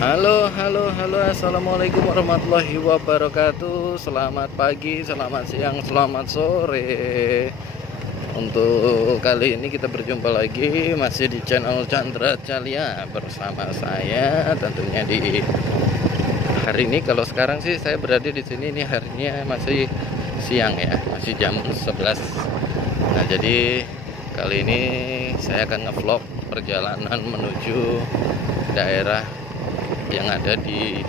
Halo, assalamualaikum warahmatullahi wabarakatuh. Selamat pagi, selamat siang, selamat sore. Untuk kali ini kita berjumpa lagi masih di channel Chandra Calia bersama saya. Tentunya di hari ini, kalau sekarang sih saya berada di sini, ini harinya masih siang ya, masih jam 11. Nah, jadi kali ini saya akan ngevlog perjalanan menuju daerah yang ada di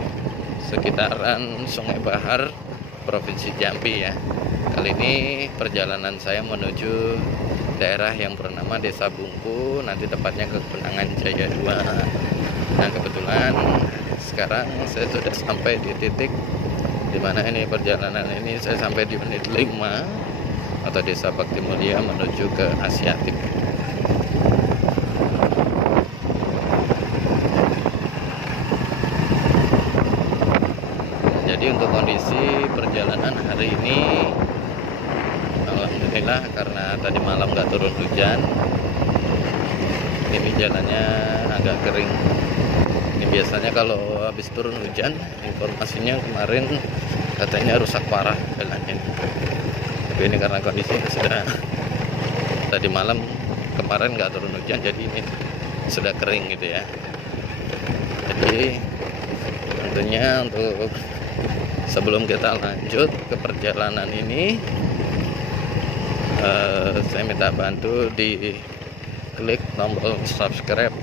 sekitaran Sungai Bahar, Provinsi Jambi ya. Kali ini perjalanan saya menuju daerah yang bernama Desa Bungku, nanti tepatnya ke Benangan Jaya 2. Nah, kebetulan sekarang saya sudah sampai di titik dimana ini perjalanan ini saya sampai di menit 5 atau Desa Bakti Mulia menuju ke Asiatik. Jadi untuk kondisi perjalanan hari ini, alhamdulillah karena tadi malam nggak turun hujan, ini jalannya agak kering. Ini biasanya kalau habis turun hujan, informasinya kemarin katanya rusak parah jalannya. Tapi ini karena kondisinya sudah tadi malam kemarin nggak turun hujan, jadi ini sudah kering gitu ya. Jadi tentunya untuk sebelum kita lanjut ke perjalanan ini, saya minta bantu di klik tombol subscribe,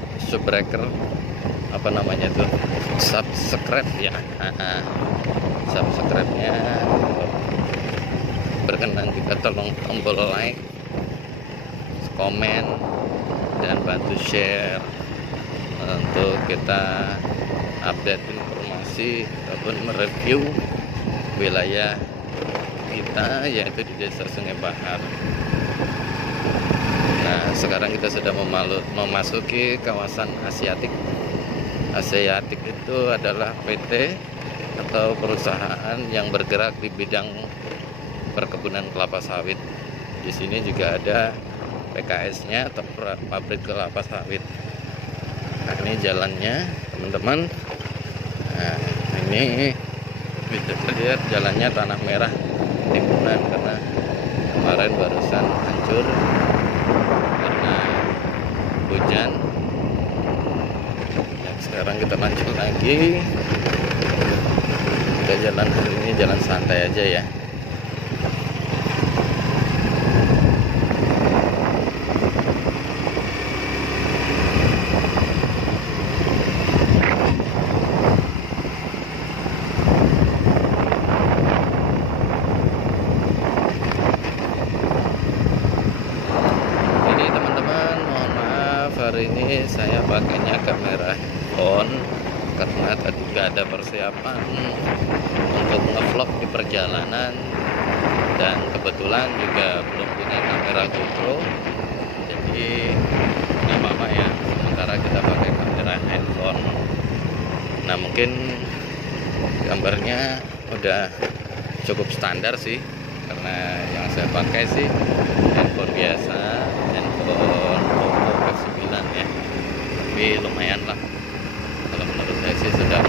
apa namanya tuh, subscribe ya, subscribe-nya. Berkenan juga tolong tombol like, komen, dan bantu share untuk kita update informasi ataupun mereview wilayah kita, yaitu di Desa Sungai Bahar. Nah, sekarang kita sudah memasuki kawasan Asiatik. Asiatik itu adalah PT atau perusahaan yang bergerak di bidang perkebunan kelapa sawit. Di sini juga ada PKS-nya atau pabrik kelapa sawit. Nah, ini jalannya teman-teman. Nah, ini bisa dilihat jalannya tanah merah timbunan karena kemarin barusan hancur karena hujan. Dan sekarang kita lanjut lagi. Kita jalan hari ini jalan santai aja ya. Hari ini saya pakainya kamera handphone karena tadi nggak ada persiapan untuk ngevlog di perjalanan, dan kebetulan juga belum punya kamera GoPro, jadi nggak apa-apa ya, sementara kita pakai kamera handphone. Nah, mungkin gambarnya udah cukup standar sih, karena yang saya pakai sih handphone biasa, handphone Oppo F9 ya, tapi lumayan lah. Kalau menurut saya sih sudah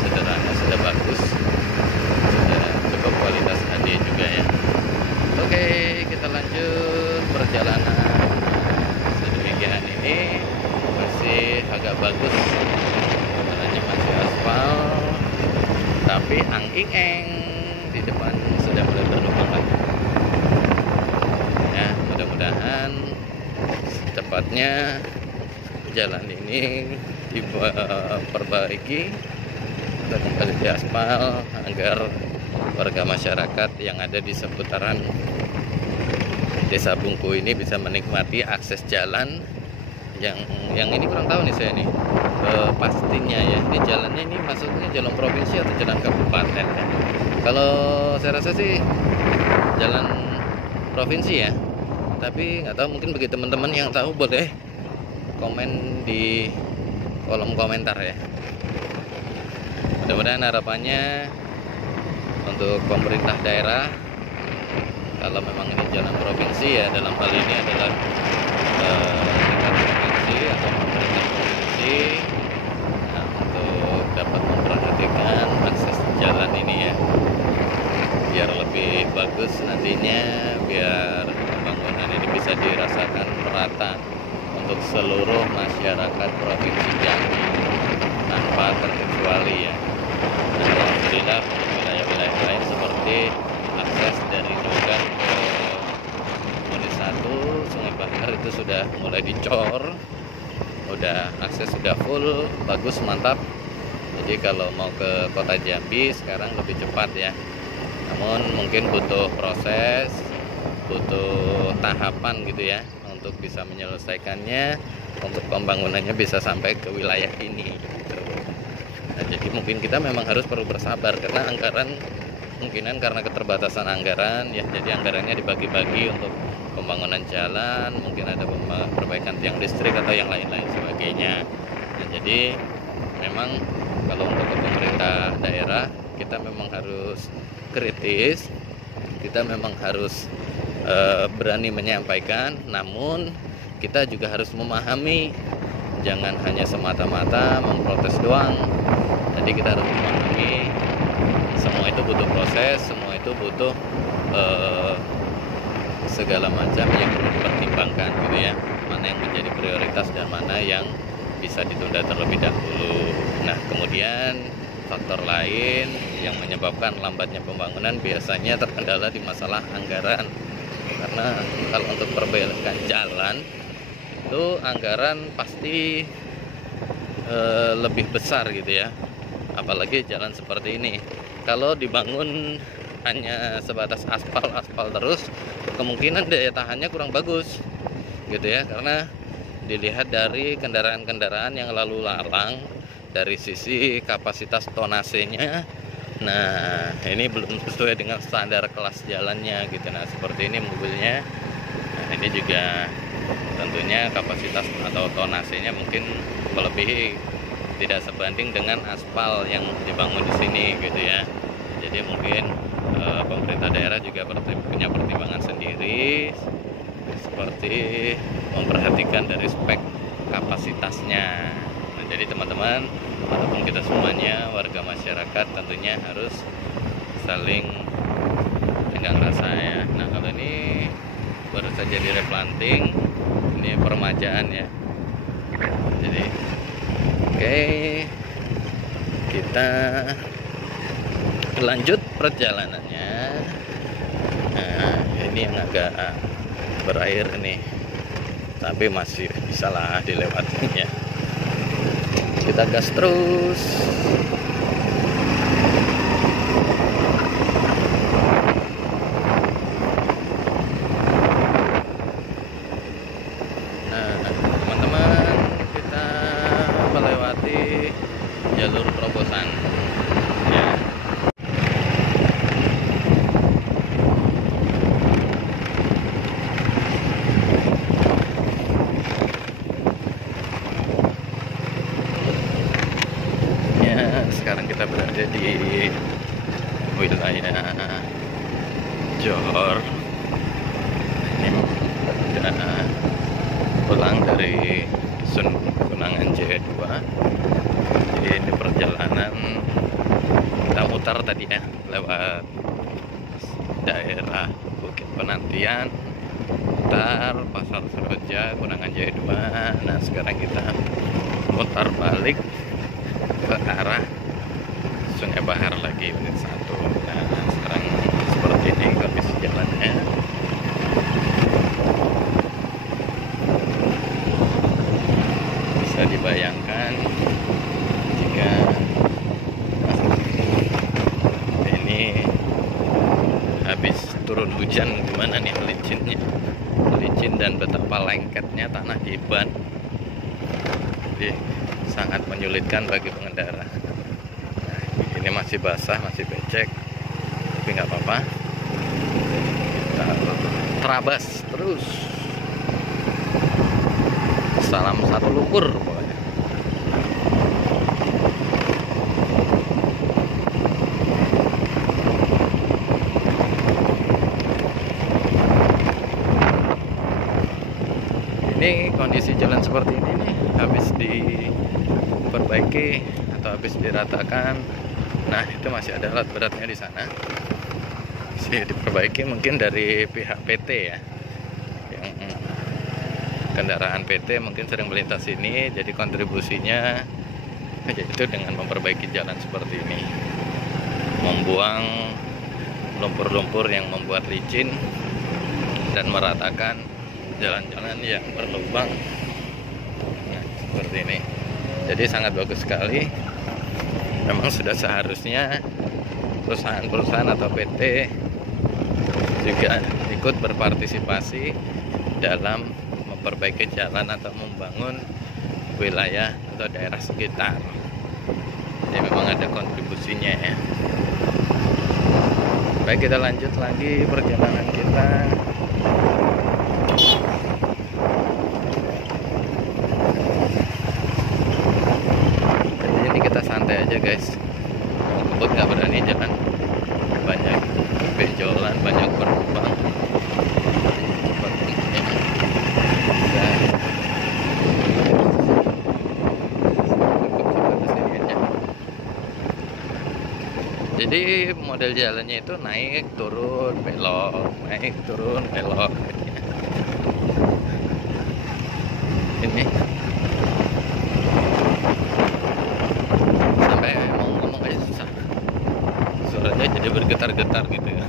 sederhana, sudah bagus, sudah cukup kualitas HD juga ya. Oke, kita lanjut perjalanan. Sedemikian ini masih agak bagus, jalannya masih aspal, tapi angking-eng di depan sudah mulai berlubang lagi. Ya, mudah-mudahan secepatnya jalan ini diperbaiki atau kembali di aspal agar warga masyarakat yang ada di seputaran Desa Bungku ini bisa menikmati akses jalan yang ini kurang tahu nih saya nih pastinya ya. Ini jalannya ini masuknya jalan provinsi atau jalan kabupaten ya. Kalau saya rasa sih jalan provinsi ya, tapi nggak tahu, mungkin bagi teman-teman yang tahu boleh komen di kolom komentar ya. Mudah-mudahan harapannya untuk pemerintah daerah, kalau memang ini jalan provinsi ya, dalam hal ini adalah tingkat provinsi atau pemerintah provinsi, masyarakat Provinsi Jambi tanpa terkecuali ya. Dan alhamdulillah untuk wilayah-wilayah lain seperti akses dari Jogan ke Unit 1 Sungai Bahar itu sudah mulai dicor, udah akses sudah full, bagus, mantap. Jadi kalau mau ke kota Jambi sekarang lebih cepat ya. Namun mungkin butuh proses, butuh tahapan gitu ya untuk bisa menyelesaikannya, untuk pembangunannya bisa sampai ke wilayah ini gitu. Nah, jadi mungkin kita memang harus perlu bersabar karena anggaran kemungkinan karena keterbatasan anggaran ya, jadi anggarannya dibagi-bagi untuk pembangunan jalan, mungkin ada perbaikan tiang listrik atau yang lain-lain sebagainya. Nah, jadi memang kalau untuk pemerintah daerah kita memang harus kritis, kita memang harus berani menyampaikan, namun kita juga harus memahami, jangan hanya semata-mata memprotes doang. Jadi kita harus memahami semua itu butuh proses, semua itu butuh segala macam yang perlu dipertimbangkan gitu ya, mana yang menjadi prioritas dan mana yang bisa ditunda terlebih dahulu. Nah, kemudian faktor lain yang menyebabkan lambatnya pembangunan biasanya terkendala di masalah anggaran. Karena kalau untuk perbaikan jalan itu anggaran pasti lebih besar gitu ya. Apalagi jalan seperti ini. Kalau dibangun hanya sebatas aspal terus, kemungkinan daya tahannya kurang bagus gitu ya, karena dilihat dari kendaraan-kendaraan yang lalu lalang dari sisi kapasitas tonasenya. Nah, ini belum sesuai dengan standar kelas jalannya gitu. Nah, seperti ini mobilnya. Nah, ini juga tentunya kapasitas atau tonasenya mungkin melebihi, tidak sebanding dengan aspal yang dibangun di sini gitu ya. Jadi mungkin pemerintah daerah juga punya pertimbangan sendiri, seperti memperhatikan dari spek kapasitasnya. Nah, jadi teman-teman ataupun kita semuanya warga masyarakat tentunya harus saling tenggang rasa ya. Nah, kalau ini baru saja di replanting, ini permajaan ya. Jadi oke, kita lanjut perjalanannya. Nah, ini yang agak berair nih, tapi masih bisa lah dilewatinya. Kita gas terus. Nah, teman-teman, kita melewati jalur terobosan ya. Sekarang kita berada di wilayah Johor. Ini udah pulang dari Kunangan Jaya 2. Jadi ini perjalanan kita mutar tadi ya, lewat daerah Bukit Penantian, mutar Pasar Seroja, Kunangan Jaya 2. Nah, sekarang kita mutar balik ke arah Sungai Bahar lagi, Unit 1. Nah, sekarang seperti ini kondisi jalannya. Bisa dibayangkan jika ini habis turun hujan gimana nih licinnya, licin dan betapa lengketnya tanah di ban. Jadi sangat menyulitkan bagi pengendara. Nah, ini masih basah, masih becek, tapi nggak apa-apa. Kita terabas terus. Salam satu lumpur pokoknya. Ini kondisi jalan seperti ini nih, habis diperbaiki atau habis diratakan. Nah, itu masih ada alat beratnya di sana, masih diperbaiki mungkin dari pihak PT ya, yang kendaraan PT mungkin sering melintas ini, jadi kontribusinya yaitu dengan memperbaiki jalan seperti ini, membuang lumpur-lumpur yang membuat licin dan meratakan jalan-jalan yang berlubang. Nah, seperti ini. Jadi sangat bagus sekali. Memang sudah seharusnya perusahaan-perusahaan atau PT juga ikut berpartisipasi dalam memperbaiki jalan atau membangun wilayah atau daerah sekitar. Jadi memang ada kontribusinya ya. Baik, kita lanjut lagi perjalanan kita. Jadi ini kita santai aja guys. Ngebut nggak berani jalan, banyak benjolan, banyak berlubang. Jadi model jalannya itu naik turun belok, naik turun belok. Ini sampai mau ngomong aja susah, suaranya jadi bergetar-getar gitu ya.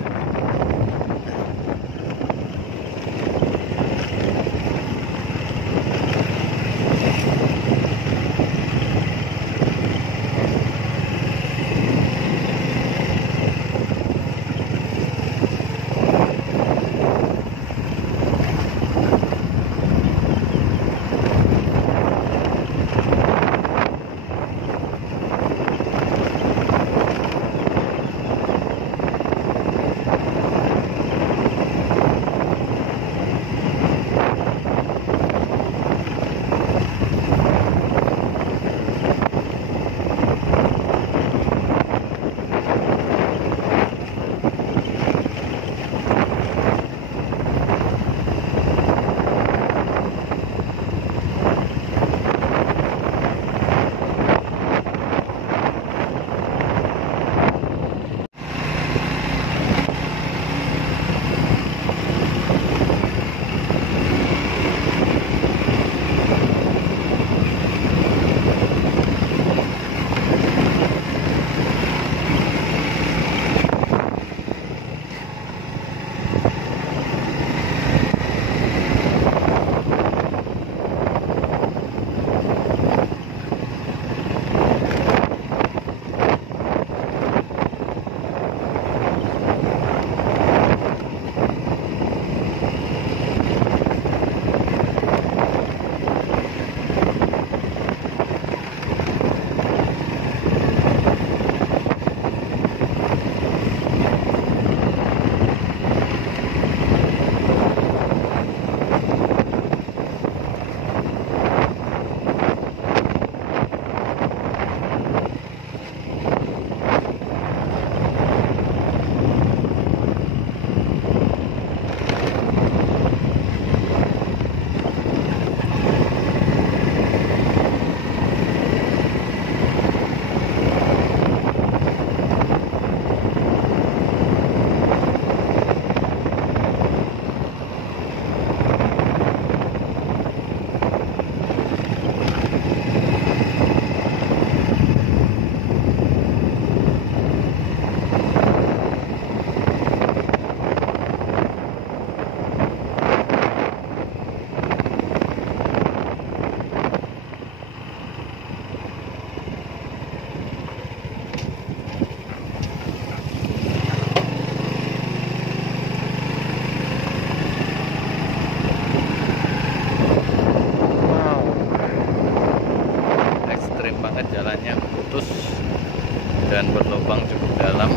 dan berlubang cukup dalam.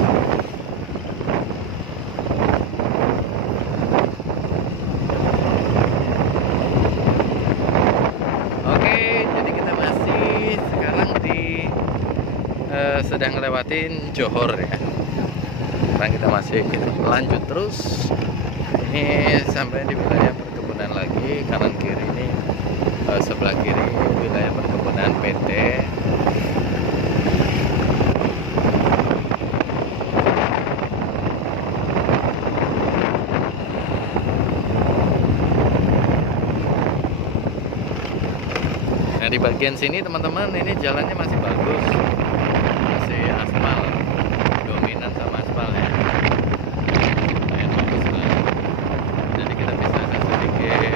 Oke, jadi kita masih sekarang sedang ngelewatin Johor ya. Sekarang kita masih lanjut terus. Ini sampai di wilayah perkebunan lagi, kanan kiri ini sebelah kiri wilayah perkebunan PT. bagian sini teman-teman, ini jalannya masih bagus, masih aspal, dominan sama aspal ya. Lumayan bagus lah. Jadi kita bisa agak sedikit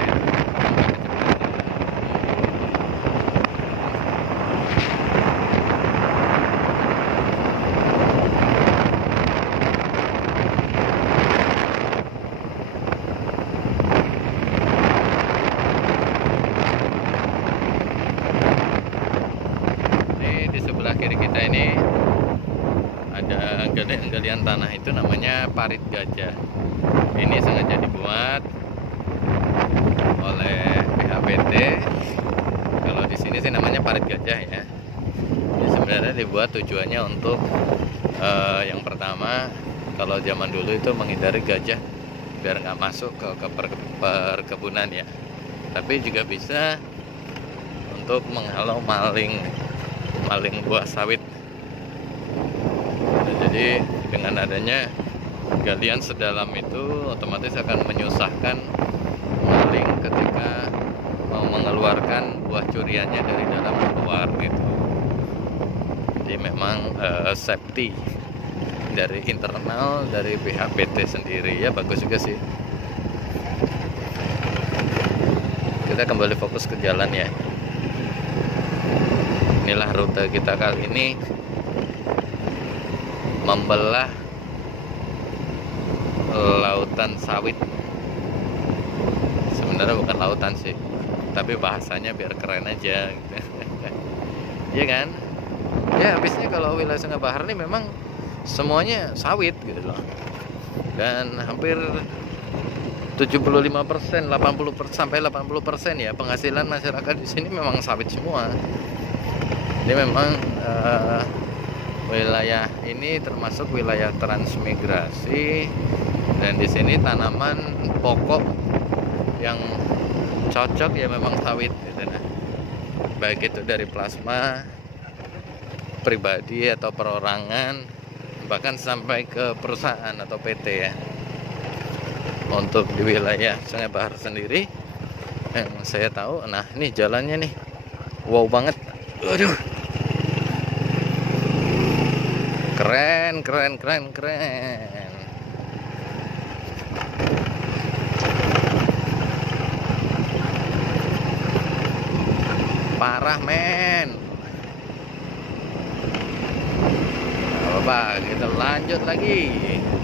di sebelah kiri kita ini ada galian tanah, itu namanya parit gajah. Ini sengaja dibuat oleh pihak PT. Kalau di sini sih namanya parit gajah ya. Ini sebenarnya dibuat tujuannya untuk yang pertama, kalau zaman dulu itu menghindari gajah biar nggak masuk ke perkebunan ya. Tapi juga bisa untuk menghalau maling buah sawit. Nah, jadi dengan adanya galian sedalam itu otomatis akan menyusahkan maling ketika mau mengeluarkan buah curiannya dari dalam keluar gitu. Jadi memang safety dari internal dari pihak PT sendiri ya, bagus juga sih. Kita kembali fokus ke jalan ya. Inilah rute kita kali ini, membelah lautan sawit. Sebenarnya bukan lautan sih, tapi bahasanya biar keren aja gitu. Iya kan? Ya habisnya kalau wilayah Sungai Bahar ini memang semuanya sawit gitu loh. Dan hampir 75%, 80% sampai 80% ya penghasilan masyarakat di sini memang sawit semua. Ini memang wilayah ini termasuk wilayah transmigrasi, dan di sini tanaman pokok yang cocok ya memang sawit gitu nah. Baik itu dari plasma pribadi atau perorangan, bahkan sampai ke perusahaan atau PT ya. Untuk di wilayah Sungai Bahar sendiri yang saya tahu, nah ini jalannya nih wow banget. Aduh, keren. Parah men. Apa, kita lanjut lagi.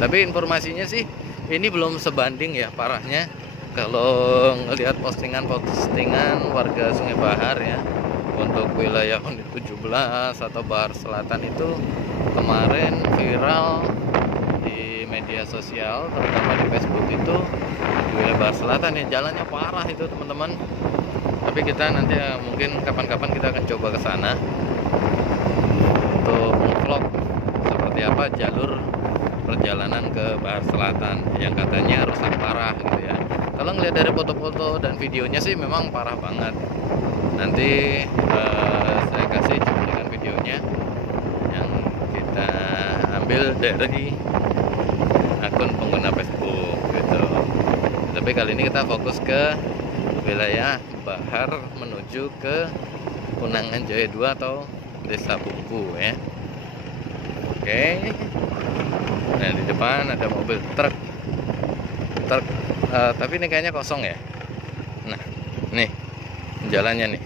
Tapi informasinya sih ini belum sebanding ya parahnya. Kalau ngelihat postingan warga Sungai Bahar ya, untuk wilayah Unit 17 atau Bahar Selatan itu kemarin viral di media sosial, terutama di Facebook itu di wilayah Bahar Selatan ya, jalannya parah itu teman-teman. Tapi kita nanti mungkin kapan-kapan kita akan coba ke sana untuk vlog seperti apa jalur perjalanan ke Bahar Selatan yang katanya rusak parah gitu ya. Kalau ngelihat dari foto-foto dan videonya sih memang parah banget. Nanti saya kasih cuplikan videonya yang kita ambil dari akun pengguna Facebook gitu. Tapi kali ini kita fokus ke wilayah Bahar menuju ke Punangan Jaya 2 atau Desa Bungku ya. Oke. Nah di depan ada mobil truk, tapi ini kayaknya kosong ya. Nah nih jalannya nih.